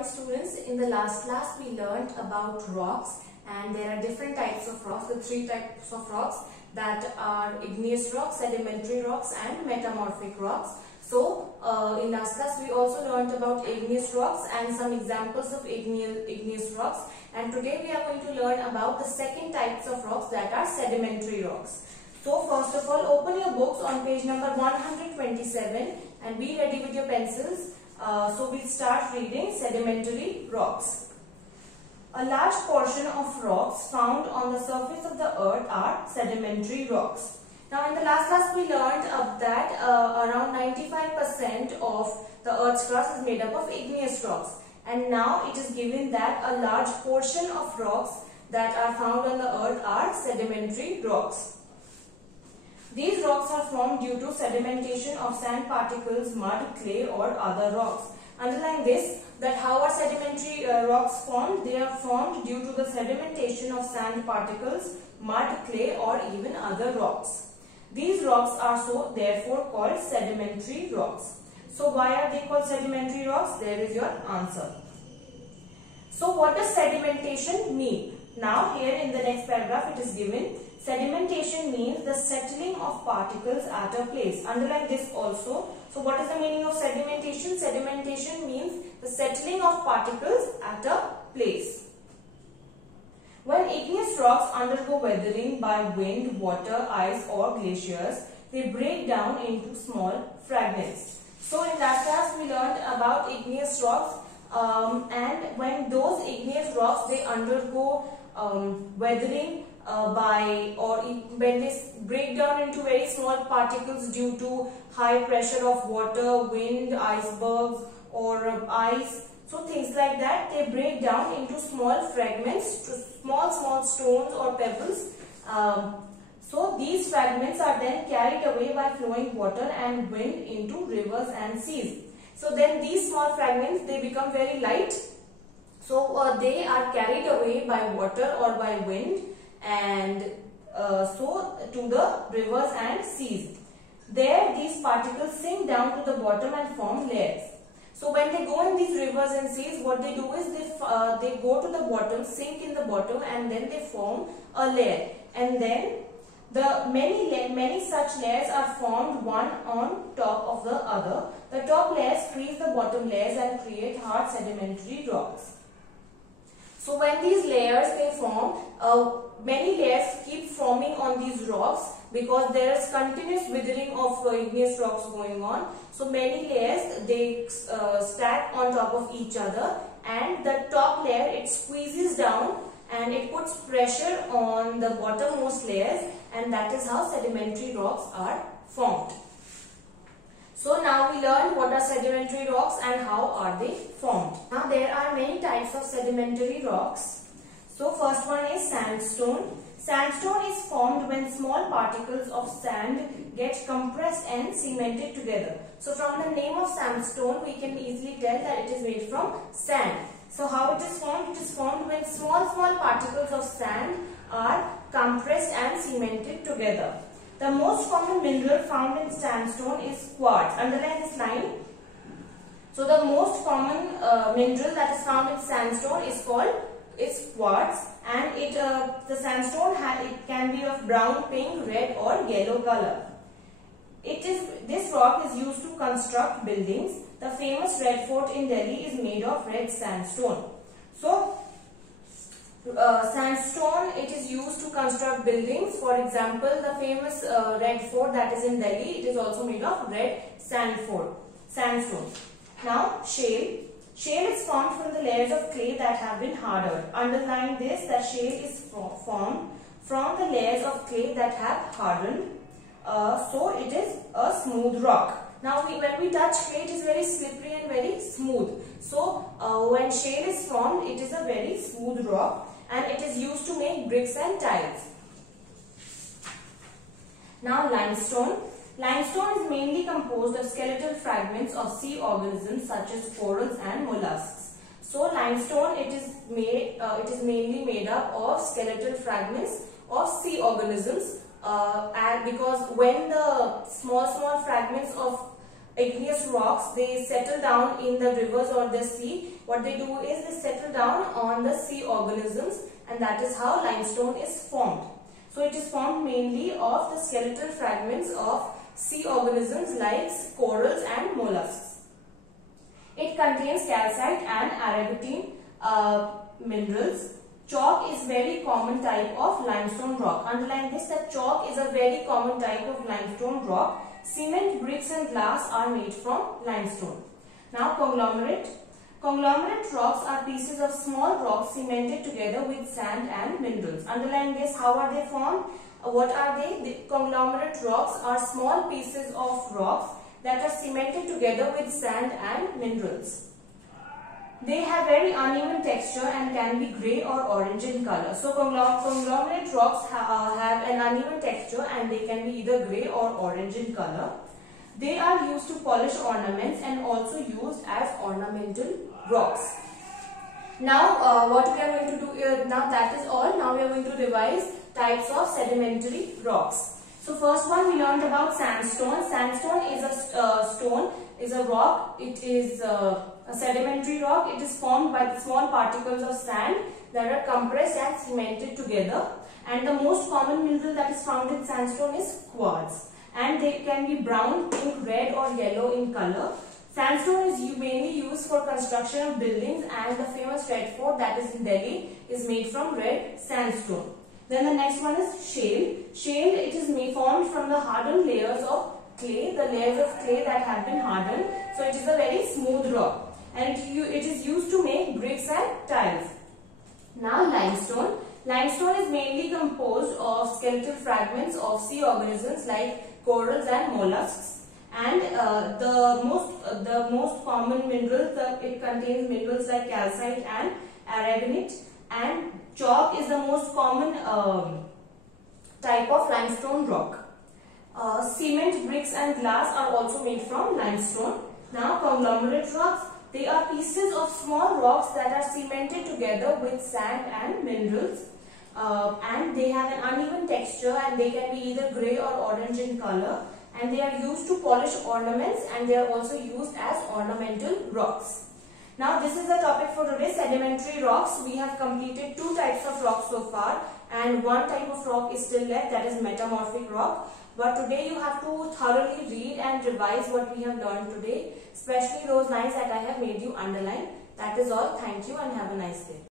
morning students. In the last class we learned about rocks, and there are different types of rocks. The three types of rocks that are igneous rocks, sedimentary rocks and metamorphic rocks. So in last class we also learned about igneous rocks and some examples of igneous rocks, and today we are going to learn about the second types of rocks, that are sedimentary rocks. So first of all, open your books on page number 127 and be ready with your pencils. So we'll start reading sedimentary rocks. A large portion of rocks found on the surface of the earth are sedimentary rocks. Now in the last class we learned that around 95% of the earth's crust is made up of igneous rocks, and now it is given that a large portion of rocks that are found on the earth are sedimentary rocks. These rocks are formed due to sedimentation of sand particles, mud, clay or other rocks. Underline this, that how are sedimentary rocks formed? They are formed due to the sedimentation of sand particles, mud, clay or even other rocks. These rocks are therefore called sedimentary rocks. So why are they called sedimentary rocks? There is your answer. So what does sedimentation mean? Now here in the next paragraph it is given, sedimentation means the settling of particles at a place. Underline this also. So what is the meaning of sedimentation? Sedimentation means the settling of particles at a place. When igneous rocks undergo weathering by wind, water, ice or glaciers, they break down into small fragments. So in that class we learned about igneous rocks, and when those igneous rocks they undergo weathering when they break down into very small particles due to high pressure of water, wind, icebergs or ice. So things like that, they break down into small fragments, to small stones or pebbles. So these fragments are then carried away by flowing water and wind into rivers and seas. So then these small fragments, they become very light. So they are carried away by water or by wind, and so to the rivers and seas. There these particles sink down to the bottom and form layers. So when they go in these rivers and seas, what they do is they go to the bottom, sink in the bottom, and then they form a layer. And then the many such layers are formed one on top of the other. The top layers squeeze the bottom layers and create hard sedimentary rocks. So when these layers they form, many layers keep forming on these rocks because there is continuous withering of igneous rocks going on. So many layers they stack on top of each other, and the top layer it squeezes down and it puts pressure on the bottommost layers, and that is how sedimentary rocks are formed. So now we learned what are sedimentary rocks and how are they formed. Now there are many types of sedimentary rocks. So first one is sandstone. Sandstone is formed when small particles of sand get compressed and cemented together. So from the name of sandstone we can easily tell that it is made from sand. So how it is formed? It is formed when small particles of sand are compressed and cemented together. The most common mineral found in sandstone is quartz. Underline this line. So the most common mineral that is found in sandstone is quartz, and the sandstone it can be of brown, pink, red or yellow color. This rock is used to construct buildings. The famous Red Fort in Delhi is made of red sandstone. So sandstone it is used to construct buildings. For example, the famous Red Fort that is in Delhi, it is also made of red sandstone. Now shale. Shale is formed from the layers of clay that have been hardened. Underline this, that shale is formed from the layers of clay that have hardened. So it is a smooth rock. Now when we touch clay, it is very slippery and very smooth. So when shale is formed, it is a very smooth rock, and it is used to make bricks and tiles. Now limestone. Limestone is mainly composed of skeletal fragments of sea organisms such as corals and mollusks. So limestone it is mainly made up of skeletal fragments of sea organisms, and because when the small fragments of igneous rocks, they settle down in the rivers or the sea. What they do is they settle down on the sea organisms, and that is how limestone is formed. So it is formed mainly of the skeletal fragments of sea organisms like corals and mollusks. It contains calcite and arabidine minerals. Chalk is very common type of limestone rock. Underline this, that chalk is a very common type of limestone rock. Cement, bricks and glass are made from limestone. Now conglomerate. Conglomerate rocks are pieces of small rocks cemented together with sand and minerals. Underline this, how are they formed? What are they? The conglomerate rocks are small pieces of rocks that are cemented together with sand and minerals. They have very uneven texture and can be grey or orange in color. So conglomerate rocks have an uneven texture and they can be either grey or orange in color. They are used to polish ornaments and also used as ornamental rocks. Now what we are going to do here, now that is all. Now we are going to revise types of sedimentary rocks. So first one we learned about sandstone. Sandstone is a rock. It is a sedimentary rock. It is formed by the small particles of sand that are compressed and cemented together. And the most common mineral that is found in sandstone is quartz. And they can be brown, pink, red or yellow in color. Sandstone is mainly used for construction of buildings, and the famous Red Fort that is in Delhi is made from red sandstone. Then the next one is shale. Shale, it is formed from the hardened layers of clay, the layers of clay that have been hardened. So it is a very smooth rock, and it is used to make bricks and tiles. Now limestone. Limestone is mainly composed of skeletal fragments of sea organisms like corals and mollusks. And the most common minerals, it contains minerals like calcite and aragonite, and chalk is the most common type of limestone rock. Cement, bricks and glass are also made from limestone. Now conglomerate rocks, they are pieces of small rocks that are cemented together with sand and minerals, and they have an uneven texture and they can be either grey or orange in color, and they are used to polish ornaments, and they are also used as ornamental rocks. Now this is the topic for today, sedimentary rocks. We have completed two types of rocks so far, and one type of rock is still left, that is metamorphic rock. But today you have to thoroughly read and revise what we have learned today, especially those lines that I have made you underline. That is all. Thank you and have a nice day.